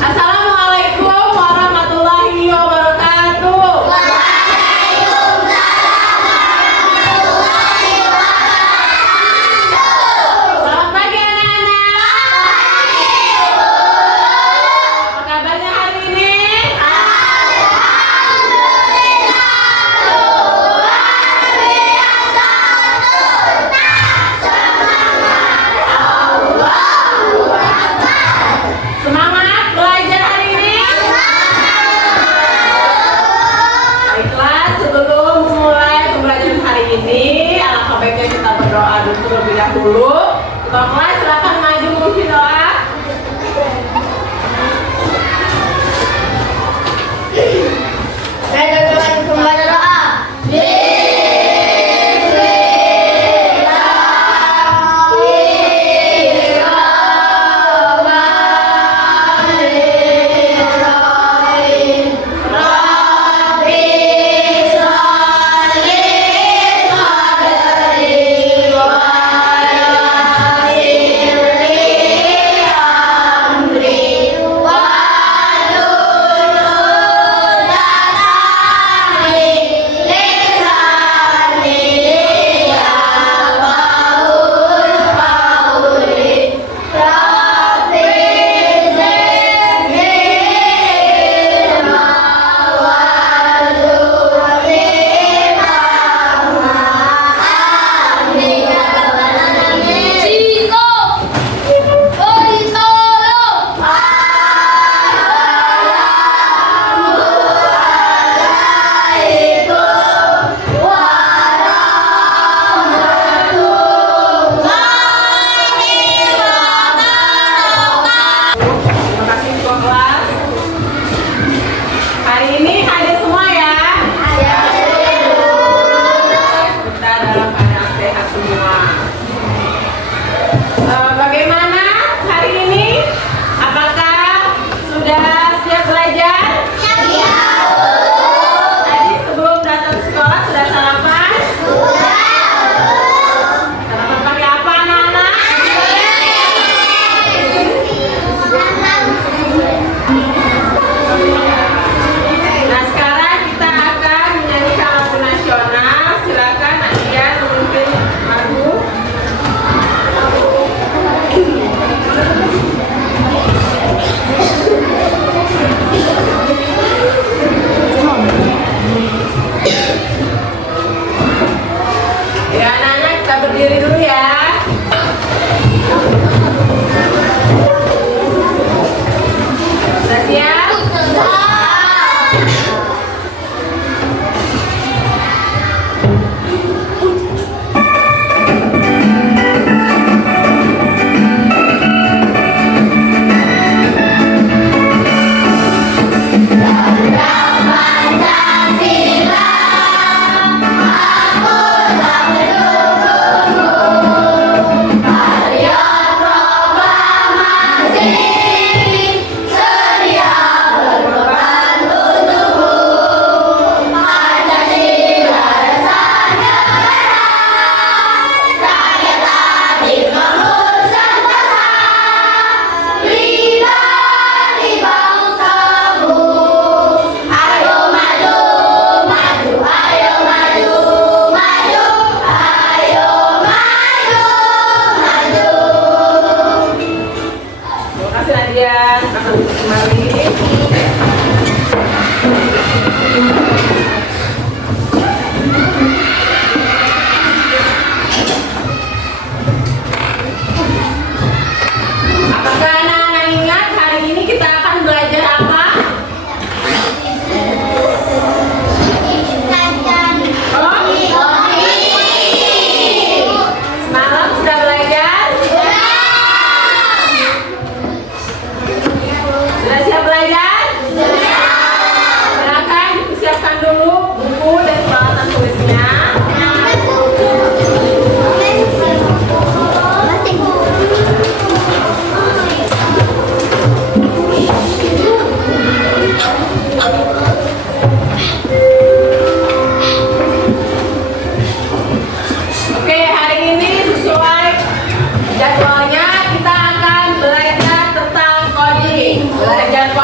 Assalamualaikum warahmatullahi wabarakatuh. Selamat pagi anak-anak. Apa kabarnya hari ini? Semangat belajar hari ini. Baiklah, sebelum memulai pembelajaran hari ini, alangkah baiknya kita berdoa dulu terlebih dahulu. Kita mulai, silakan maju memimpin doa. Saya akan membaca doa. Terima kasih ketua kelas. Hari ini hadir semua ya. Kita dalam keadaan sehat semua. Bagaimana hari ini? Apakah sudah siap belajar? Tadi sebelum datang ke sekolah sudah sarapan? Sarapan pakai apa anak-anak? Nah, sekarang kita akan menyanyikan lagu nasional. Silakan Nadia memimpin lagu. Ya, anak-anak kita berdiri dulu ya. Sudah siap? Terima kasih Nadia. Akan kembali. Apakah anak-anak ingat hari ini kita akan belajar apa? Semalam sudah belajar? Sudah siap belajar? Silakan siapkan dulu buku dan peralatan tulisnya. Oke, hari ini sesuai jadwalnya kita akan belajar tentang coding. Belajar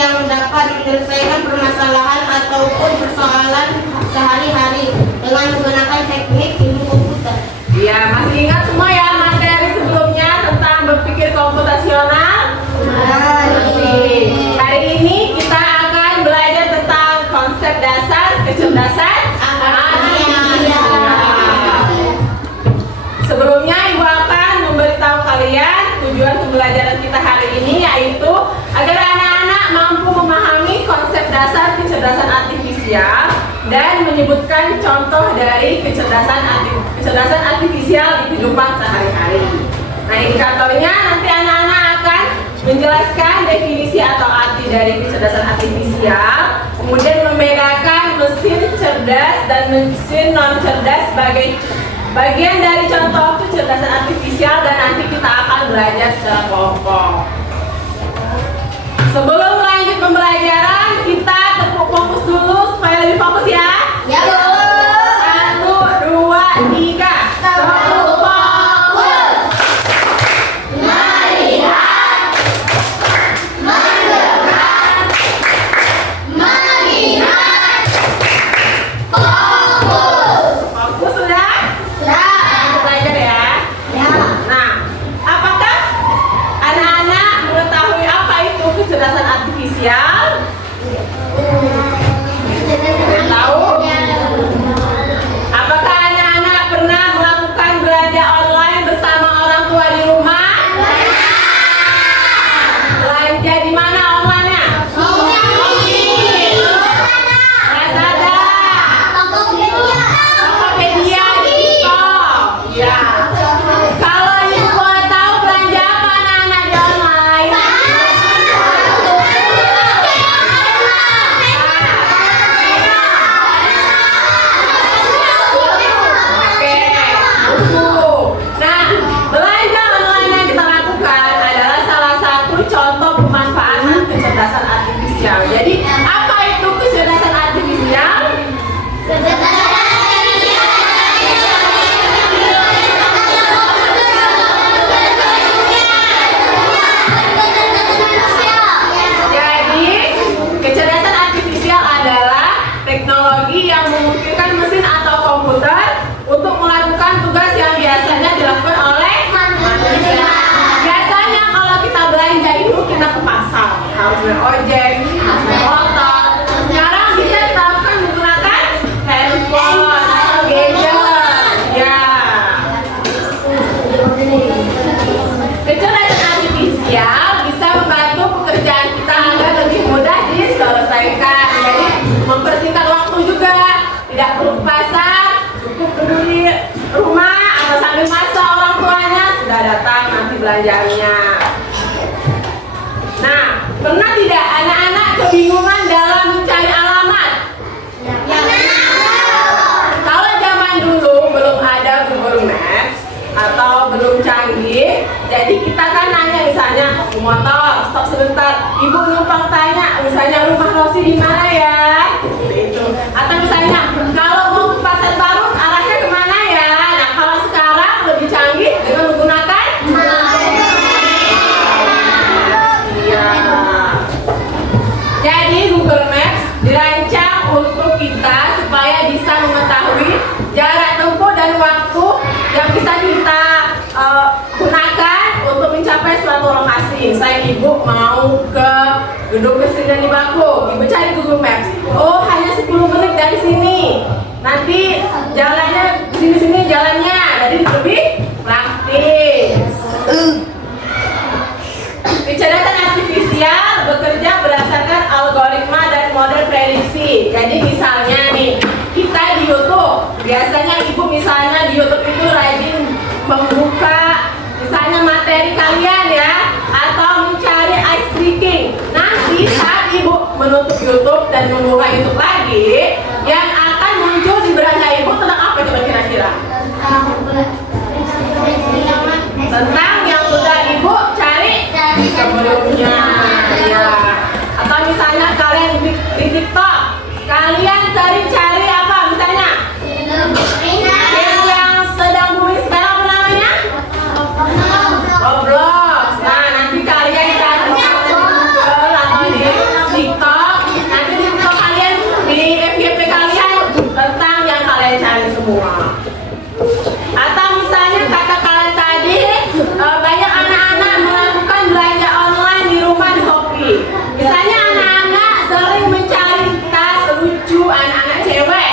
yang dapat menyelesaikan permasalahan ataupun persoalan sehari-hari dengan menggunakan teknik ilmu komputer. Iya, masih ingat semua ya materi sebelumnya tentang berpikir komputasional? Masih. Hari ini kita akan belajar tentang konsep dasar kecerdasan artifisial. Sebelumnya Ibu akan memberitahu kalian tujuan pembelajaran kita hari ini, yaitu agar anak-anak mampu memahami konsep dasar kecerdasan artifisial dan menyebutkan contoh dari kecerdasan artifisial di kehidupan sehari-hari. Nah, indikatornya nanti anak-anak akan menjelaskan definisi atau arti dari kecerdasan artifisial, kemudian membedakan mesin cerdas dan mesin non cerdas sebagai bagian dari contoh kecerdasan artifisial, dan nanti kita akan belajar secara kelompok. Sebelum lanjut pembelajaran, kita tepuk fokus dulu supaya lebih fokus ya. Ya, Bu. 1, 2, 3. Tepuk fokus. Melihat, mendengar, mengingat, fokus. Fokus sudah? Sudah. Kita belajar ya. Ya. Nah, apakah anak-anak mengetahui apa itu kecerdasan artifisial? Tahu? Apakah anak-anak pernah melakukan belanja online bersama orang tua di rumah? Belanja di mana online-nya? Lazada, Tokopedia, TikTok. Ya. Kalau Ibu boleh tahu belanja apa anak-anak di online? Oke, buku. Nah, belanja online yang kita lakukan adalah salah satu contoh pemanfaatan kecerdasan artifisial. Jadi, apa itu kecerdasan artifisial? Jadi, kecerdasan artifisial adalah teknologi yang memungkinkan mesin atau komputer untuk melakukan tugas yang biasanya dilakukan oleh manusia. Biasanya kalau kita belanja itu kita ke pasar, harus naik ojek, harus naik motor. Sekarang bisa kita lakukan menggunakan handphone atau gadget. Ya. Kecerdasan artifisial bisa membantu pekerjaan kita agar lebih mudah diselesaikan. Jadi mempersingkat waktu juga, tidak perlu ke pasar, cukup duduk di rumah atau sambil masak orang tuanya sudah datang nanti belanjanya. Nah, pernah tidak anak-anak kebingungan dalam mencari alamat? Kalau zaman dulu belum ada Google Maps atau belum canggih, jadi kita kan nanya misalnya ke motor, stop sebentar, ibu numpang tanya misalnya rumah Rosi di mana ya, itu. Atau misalnya kalau mau ke pasar baru arahnya kemana ya. Nah, kalau sekarang lebih canggih dengan menggunakan iya. Jadi Google Maps dirancang untuk kita supaya bisa mengetahui jarak tempuh dan waktu yang bisa kita gunakan untuk mencapai suatu lokasi. Misalnya ibu mau ke gedung kesenian di Baku, ibu cari Google Maps. Oh, hanya 10 menit dari sini. Nanti jalannya sini-sini jalannya, jadi lebih praktis. Kecerdasan artifisial bekerja berdasarkan algoritma dan model prediksi. Jadi misalnya nih, kita di YouTube, biasanya ibu misalnya di YouTube itu rajin membuka misalnya materi kalian ya, atau mencari ice breaking. Nanti saat ibu menutup YouTube dan membuka YouTube lagi, yang akan muncul di beranda ibu tentang apa coba kira-kira? Tentang yang sudah ibu cari sebelumnya ya. Atau misalnya kalian di TikTok, kalian cari apa misalnya? Game yang sedang booming sekarang apa namanya? Roblox. Nah, nanti kalian cari di Google atau di Atau misalnya kata kalian tadi, banyak anak-anak melakukan belanja online di rumah di Shopee. Misalnya anak-anak sering mencari tas lucu anak-anak cewek.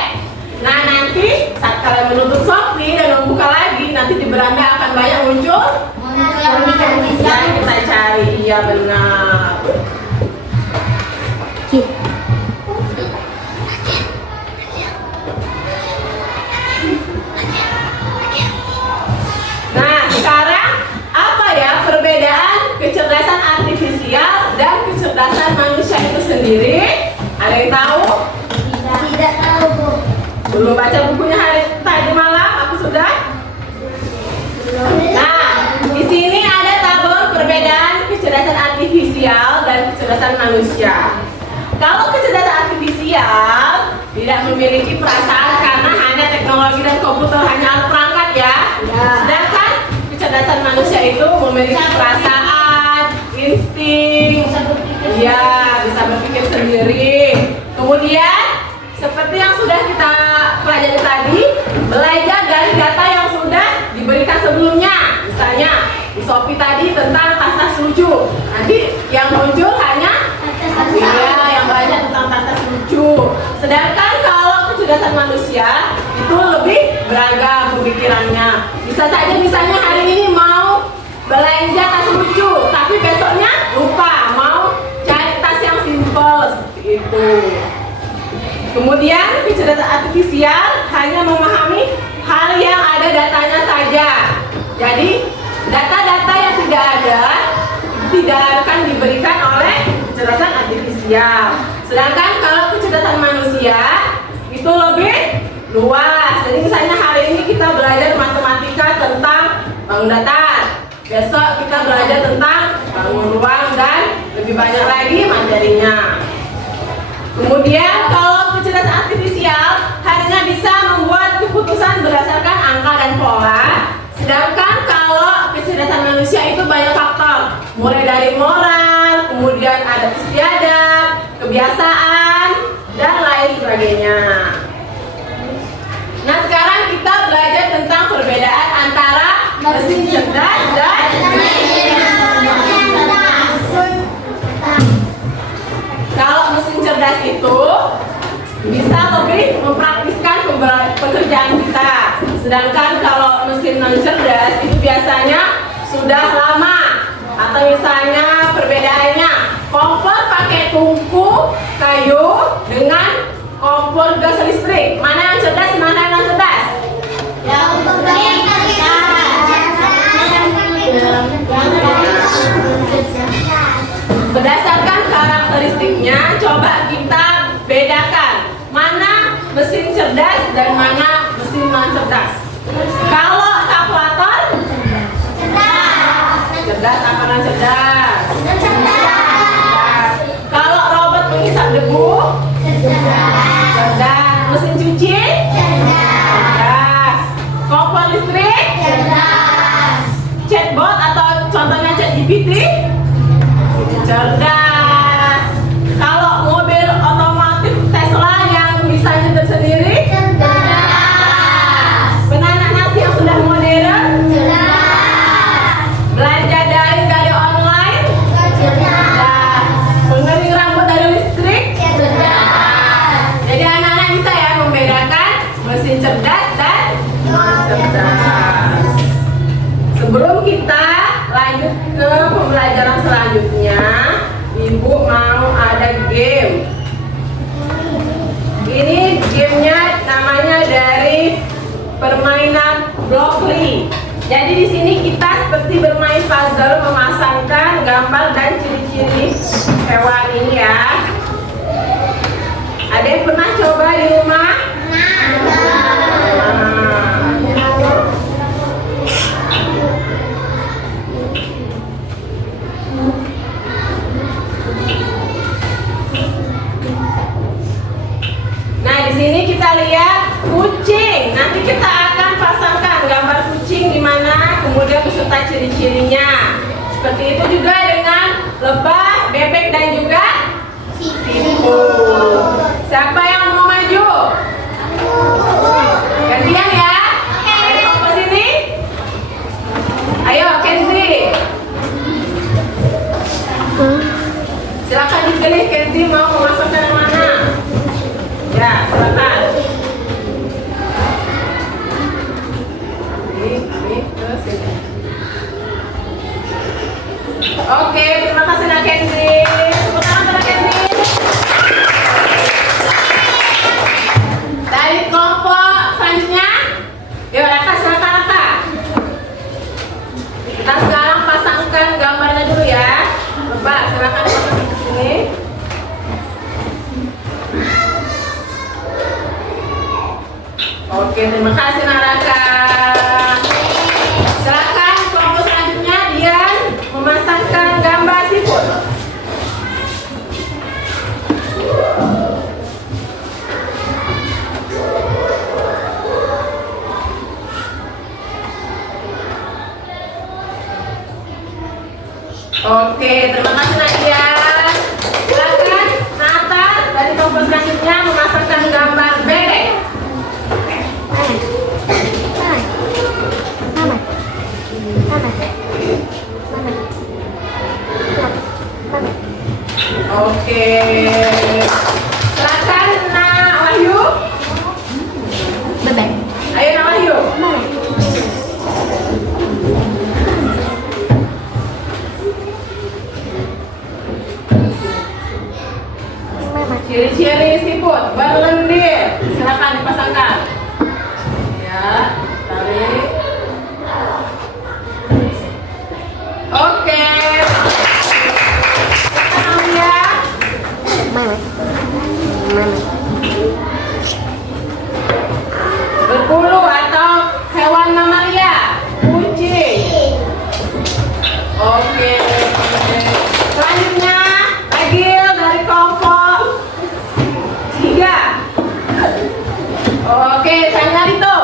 Nah nanti saat kalian menutup Shopee dan membuka lagi, nanti di beranda akan banyak muncul yang kita cari. Iya benar. Nah sekarang apa ya perbedaan kecerdasan artifisial dan kecerdasan manusia itu sendiri? Ada yang tahu? Tidak tahu, Bu. Belum baca bukunya hari tadi malam? Aku sudah? Nah, di sini ada tabel perbedaan kecerdasan artifisial dan kecerdasan manusia. Kalau kecerdasan artifisial tidak memiliki perasaan karena hanya teknologi dan komputer, hanya alat perangkat ya. Sedangkan kecerdasan manusia itu memiliki perasaan, insting, ya bisa berpikir sendiri. Kemudian seperti yang sudah kita pelajari tadi, belajar dari data yang sudah diberikan sebelumnya. Misalnya di Shopee tadi tentang tas-tas lucu. Nanti yang muncul hanya yang banyak tentang tas-tas lucu. Sedangkan kalau kecerdasan manusia itu lebih beragam pemikirannya. Bisa saja misalnya hari ini mau belanja tas lucu, tapi besoknya lupa mau cari tas yang simple seperti itu. Kemudian kecerdasan artifisial hanya memahami hal yang ada datanya saja. Jadi data-data yang tidak akan diberikan oleh kecerdasan artifisial. Sedangkan kalau kecerdasan manusia itu lebih luas. Jadi misalnya hari ini kita belajar matematika tentang bangun datar. Besok kita belajar tentang bangun ruang dan lebih banyak lagi materinya. Kemudian kalau kecerdasan artifisial hanya bisa membuat keputusan berdasarkan angka dan pola. Sedangkan kalau kecerdasan manusia itu banyak faktor, mulai dari moral, kemudian adat istiadat, kebiasaan, dan lain sebagainya. Nah sekarang kita belajar tentang perbedaan antara mesin cerdas dan kalau mesin cerdas itu bisa lebih mempraktiskan pekerjaan kita. Sedangkan kalau mesin non cerdas itu biasanya sudah lama. Atau misalnya perbedaannya, kompor pakai tungku kayu dengan kompor gas listrik. Mana yang cerdas, mana yang non cerdas? Yang Berdasarkan karakteristiknya, coba kita bedakan mana mesin cerdas dan mana mesin non cerdas. Kalau kalkulator cerdas apa non cerdas? Kalau robot menghisap debu cerdas. Mesin cuci cerdas. Kompor listrik chatbot atau contohnya ChatGPT cerdas. Kalau mobil otomotif Tesla yang bisa nyetir sendiri cerdas. Penanak nasi yang sudah modern cerdas. Belanja daring dari online cerdas. Pengering rambut dari listrik cerdas. Jadi anak-anak bisa ya membedakan mesin cerdas dan non cerdas. Sebelum kita lanjut ke pembelajaran selanjutnya, Ibu mau ada game. Ini gamenya namanya dari permainan Blockly. Jadi di sini kita seperti bermain puzzle, memasangkan gambar dan ciri-ciri hewan ini ya. Ada yang pernah coba di rumah? Nah, di sini kita lihat kucing. Nanti kita akan pasangkan gambar kucing di mana, kemudian beserta ciri-cirinya. Seperti itu juga dengan lebah, bebek dan juga siput. Siapa yang mau maju? Gantian ya. Oke, terima kasih Naraka. Silakan kelompok selanjutnya Dian memasangkan gambar siput. Oke, terima kasih Nadia. Silakan Nata dari kelompok selanjutnya memasangkan gambar bebek. Oke. Silakan Nak Wahyu. Bebek. Ayo Nak Wahyu. Ciri-ciri siput berlendir. Silakan dipasangkan. Ya, tarik. Oke. Silakan Aulia. Berbulu atau hewan mamalia. Kucing. Oke. Selanjutnya Agil dari kelompok 3. Oke, Tangarito.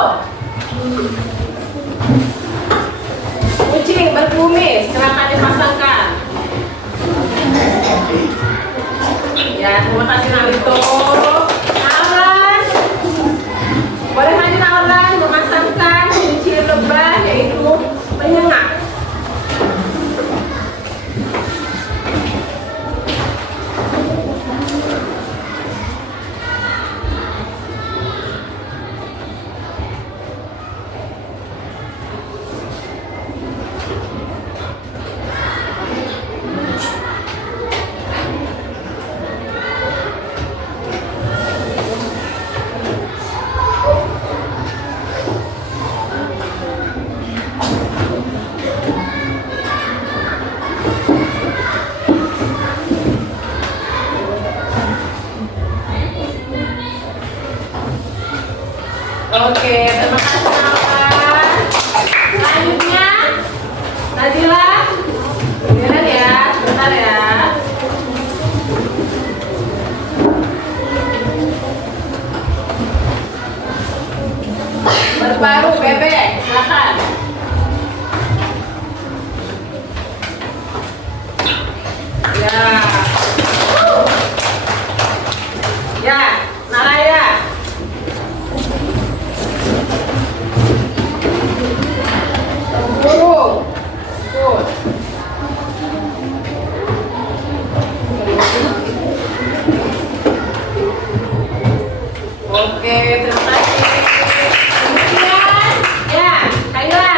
Kucing berkumis, silakan dipasangkan. Ya, terima kasih Narito. Aulan, boleh lanjut Aulan memasangkan ciri-ciri lebah yaitu menyengak. Oke, terima kasih Aulan. Selanjutnya Nazila. Lihat ya, sebentar ya. Berparu bebek, silakan. Ya. Ya, Nalaya. Burung. Good. Oke, terima kasih. Kemudian, ya, Kayla.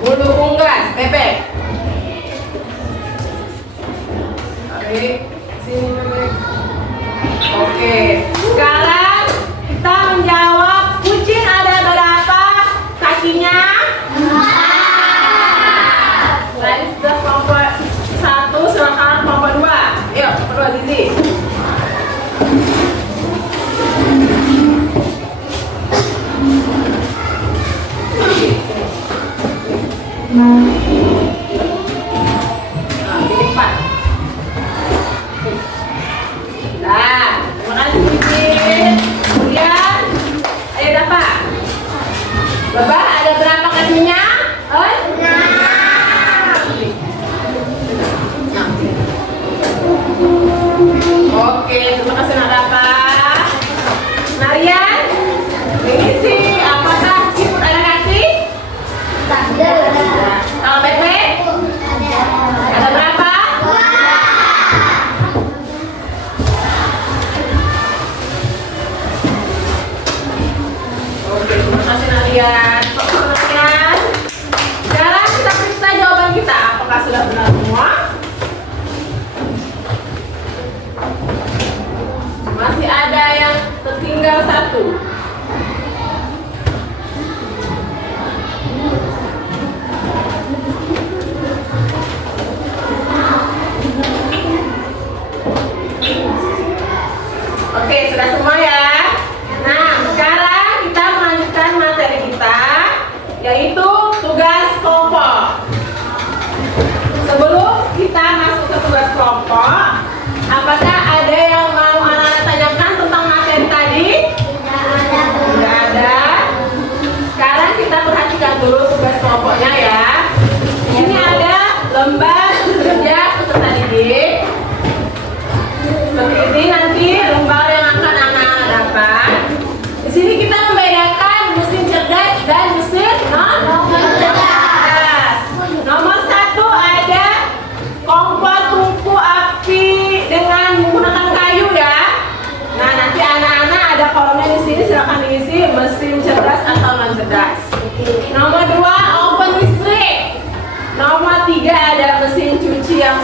Bulu unggas, bebek. Oke, sini bebek. Oke, sekarang kita menjawab kucing ada berapa kakinya? Tadi sudah kelompok 1, silakan kelompok 2. Yuk, kedua Zizi. Nah, dilipat. Nah, terima kasih Zizi. Kemudian, ayo dapat. Lebah ada berapa kakinya? Oke, terima kasih Nak dapat. Narian, ini sih apakah siput ada kaki? Tak ada. Kalau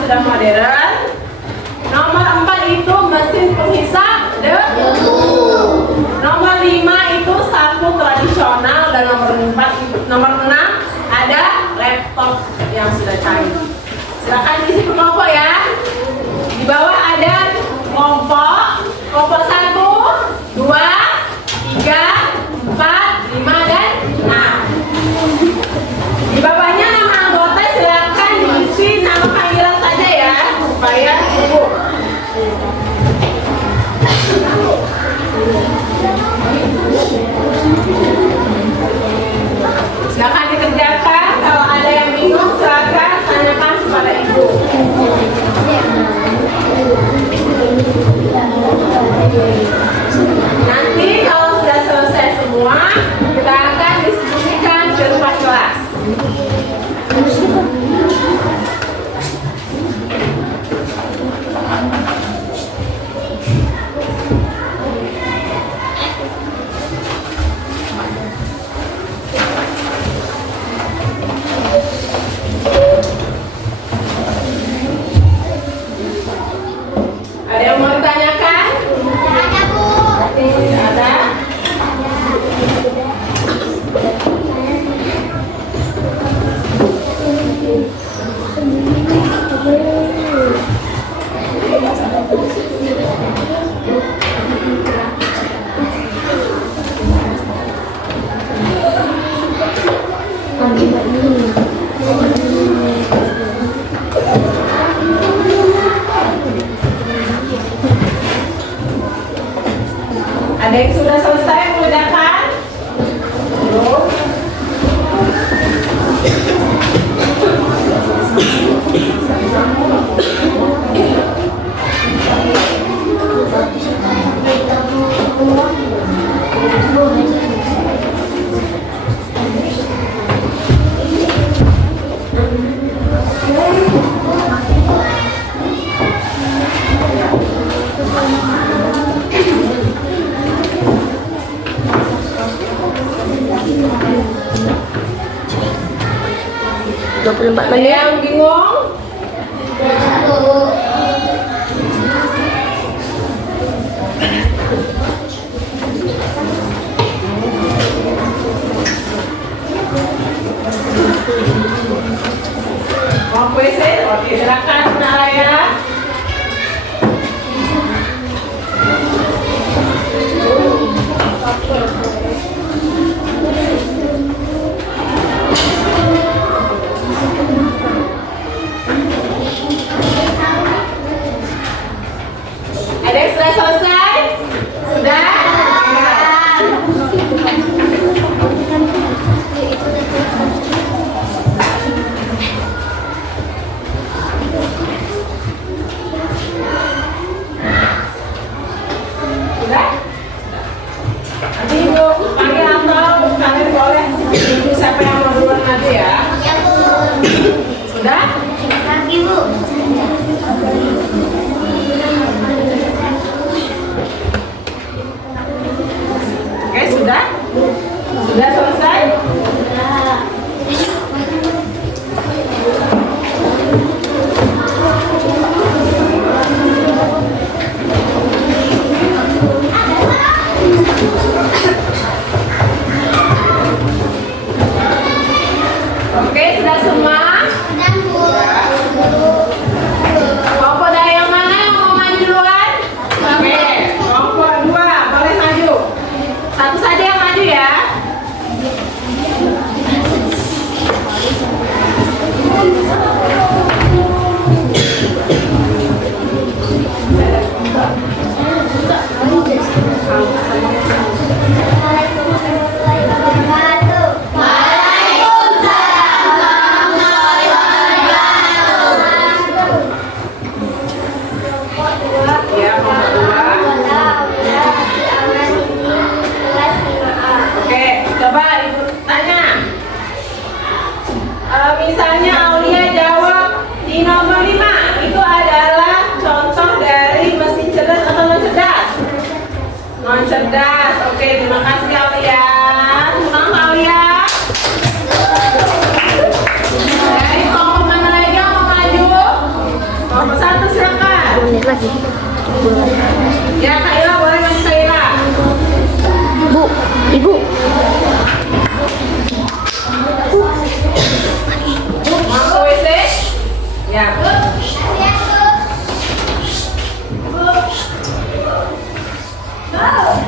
sudah modern. Nomor 4 itu mesin penghisap debu. Nomor 5 itu sapu tradisional, dan nomor 6 ada laptop yang sudah canggih. Silakan isi kelompok ya. Di bawah ada kelompok 1, 2, 3, 4, 5, dan 6. Di bawahnya nama anggota silakan diisi nama panggilan saja ya, supaya cukup. Silakan dikerjakan. Kalau ada yang bingung silakan tanyakan kepada ibu. Nanti kalau sudah selesai semua, kita akan diskusikan ke tempat kelas. Ada yang mau ditanyakan? Ada, Bu. Tidak ada. Ada yang sudah selesai mengerjakan? Belum? Ada yang bingung? Mau puisi? Oke, silakan Naraya. Ada yang sudah selesai? Sudah? Ya.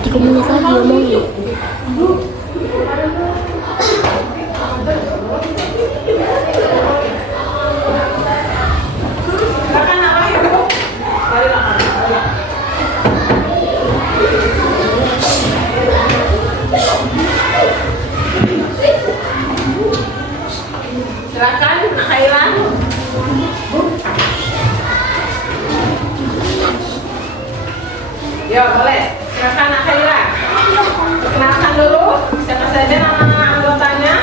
Di komunitas lagi ngomongin. Silakan nama Ibu. Dari belakang. Silakan Nak Khaira. Ya boleh. Silakan Nak Khaira. Perkenalkan dulu siapa saja nama anggotanya.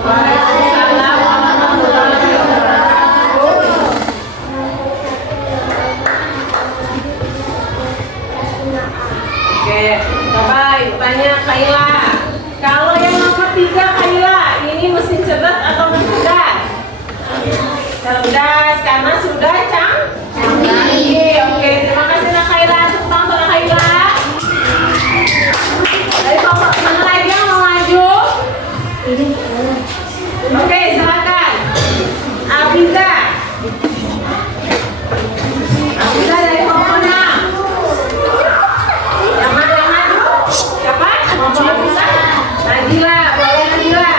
Waalaikumsalam warahmatullahi wabarakatuh. Oke, coba Ibu tanya Kaila. Kalau yang nomor 3 Kaila, ini mesin cerdas atau mesin cerdas? Cerdas, karena sudah canggih. Oke, terima kasih Nak Kaila. Tepuk tangan untuk Nak Kaila. Dari kelompok mana lagi yang mau maju? Oke, silakan. Abiza. Abiza dari kelompok 6. Yang mana yang maju? Siapa? Kelompok Abiza? Najila, boleh Najila.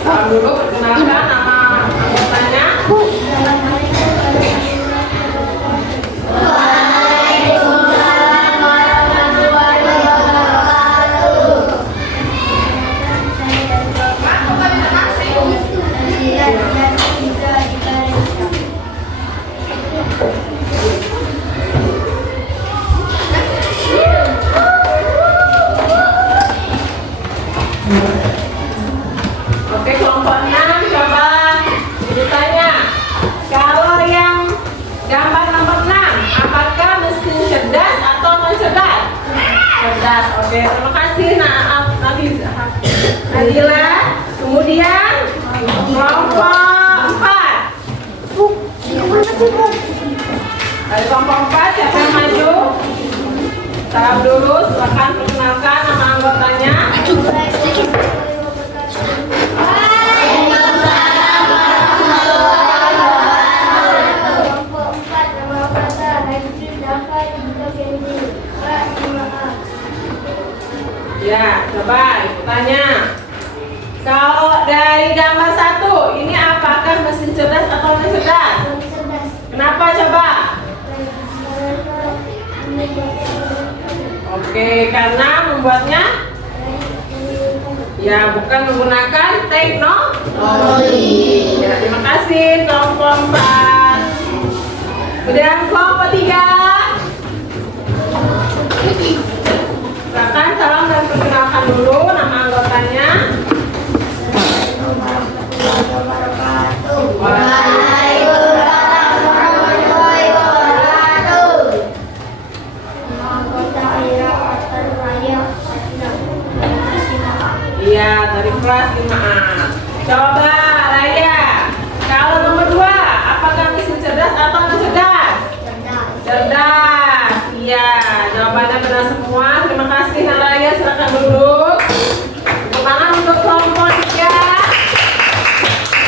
Salam dulu, perkenalkan nama anggotanya. Oke, kelompok 6 coba ditanya. Kalau yang gambar nomor 6, apakah mesin cerdas atau non cerdas? Cerdas. Oke, terima kasih Nabiza. Najila. Kemudian kelompok 4. Dari kelompok 4 siapa yang maju? Salam dulu, silakan perkenalkan nama anggotanya. Ya, coba Ibu tanya. Kalau dari gambar 1, ini apakah mesin cerdas atau non cerdas? Kenapa coba? Oke, karena membuatnya ya bukan menggunakan teknologi. Ya, terima kasih kelompok 4. Kemudian kelompok 3. Silakan salam dan perkenalkan dulu nama anggotanya. Iya, dari kelas 5A. Coba Raya. Kalau nomor 2, apakah mesin cerdas atau non cerdas? Cerdas. Iya, jawabannya benar semua. Terima kasih Naraya, silakan duduk. Tepuk tangan untuk kelompok 3.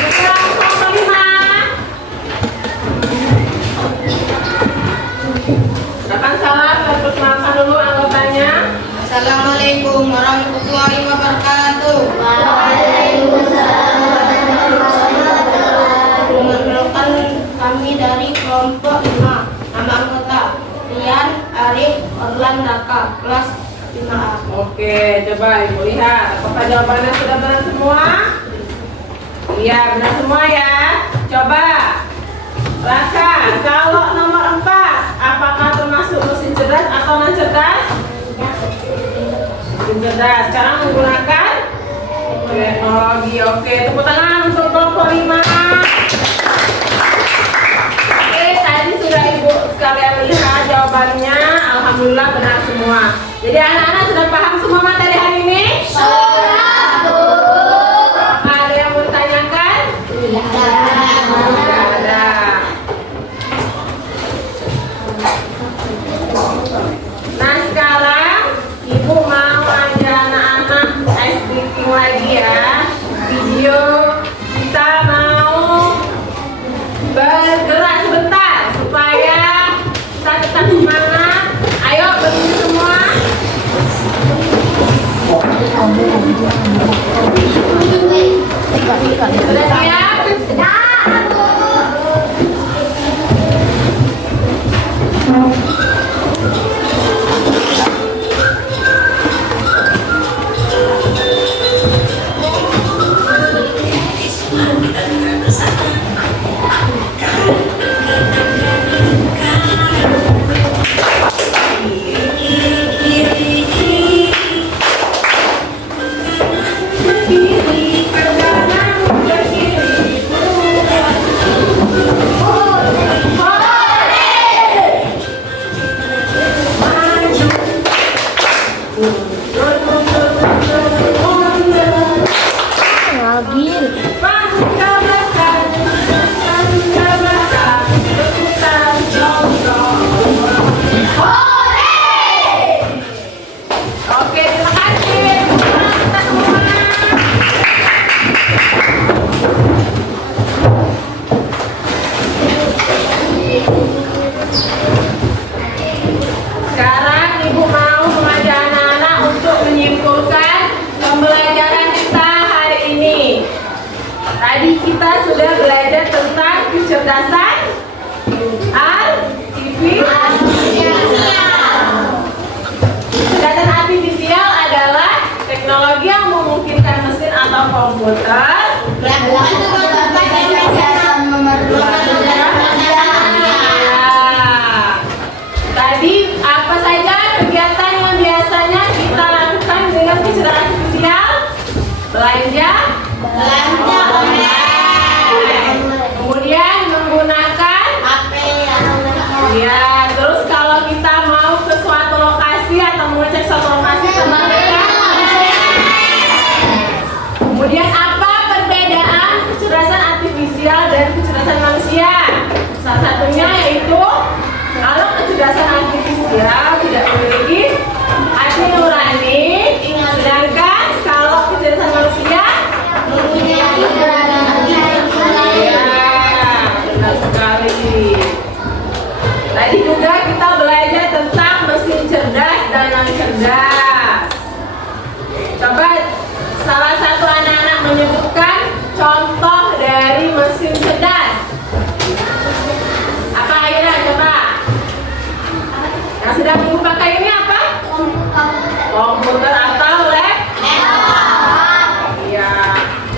Sekarang kelompok 5. Silakan salam dan perkenalkan dulu anggotanya. Assalamualaikum warahmatullahi wabarakatuh. Perkenalkan kami dari kelompok 5. Nama anggota Rian, Arif, Orlan, Raka, kelas 5A. Oke, coba Ibu lihat. Apakah jawabannya sudah benar semua? Iya, benar semua ya. Coba Raka, kalau nomor 4, apakah termasuk mesin cerdas atau non cerdas? Mesin cerdas. Sekarang menggunakan teknologi. Oke, tepuk tangan untuk kelompok 5. Oke, tadi sudah Ibu sekalian lihat jawabannya. Alhamdulillah benar semua. Jadi anak-anak sudah paham semua materi hari ini? Apakah ada yang mau ditanyakan? Tidak ada. Nah sekarang Ibu mau ajak anak-anak ice breaking lagi ya. Video kita mau bergerak sebentar supaya kita tetap semangat. Ayo berdiri semua. Sudah siap? Oke, terima kasih. Kita semua. Sekarang Ibu mau mengajak anak-anak untuk menyimpulkan pembelajaran kita hari ini. Tadi kita sudah belajar tentang kecerdasan artifisial. Kecerdasan artifisial adalah teknologi yang memungkinkan mesin atau komputer Tadi apa saja kegiatan yang biasanya kita lakukan dengan kecerdasan artifisial? Belanja online. Kemudian menggunakan ya, terus kalau kita mau ke suatu lokasi atau mengecek suatu lokasi kemudian apa perbedaan kecerdasan artifisial dan kecerdasan manusia? Salah satunya yaitu kalau kecerdasan artifisial tidak memiliki hati nurani, sedangkan kalau kecerdasan manusia ya, benar sekali. Tadi juga kita belajar tentang mesin cerdas dan non cerdas. Coba salah satu anak-anak menyebutkan contoh dari mesin cerdas. Apa Aira? Coba. Yang sedang Ibu pakai ini apa? Komputer atau laptop. Iya.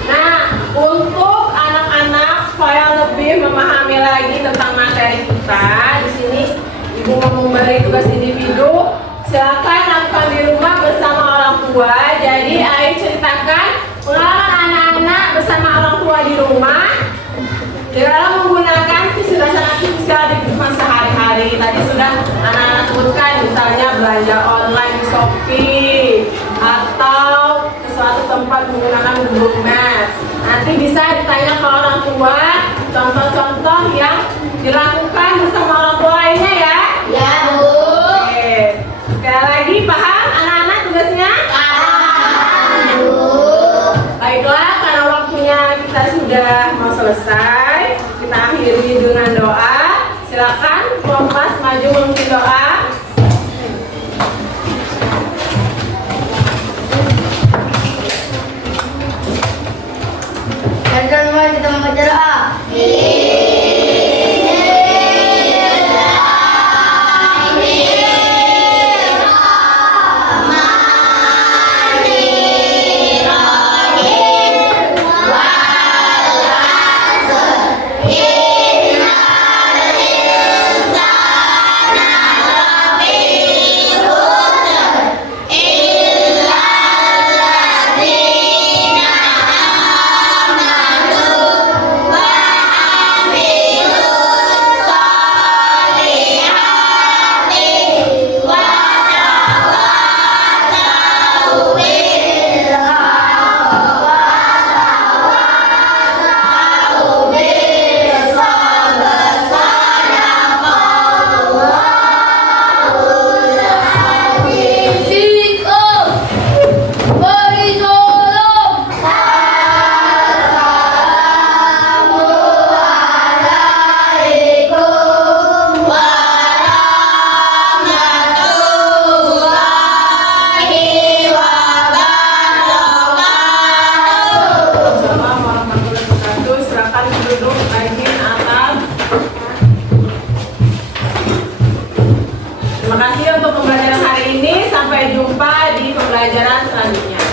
Nah, untuk anak-anak supaya lebih memahami lagi tentang materi kita, di sini Ibu mau memberi tugas individu. Silakan lakukan di rumah bersama orang tua. Jadi, ayo ceritakan pengalaman anak-anak bersama orang tua di rumah dalam menggunakan kecerdasan artifisial di kehidupan sehari-hari. Tadi sudah anak-anak sebutkan, misalnya belanja online di Shopee atau ke suatu tempat menggunakan Google Maps. Nanti bisa ditanya ke orang tua contoh-contoh yang dilakukan bersama orang tua lainnya ya. Ya, Bu. Oke. Sekali lagi paham anak-anak tugasnya? Paham, Bu. Baiklah, karena waktunya kita sudah mau selesai, kita akhiri dengan doa. Silakan Kompas maju memimpin doa. Dan semua kita membaca doa. kasih untuk pembelajaran hari ini. Sampai jumpa di pembelajaran selanjutnya.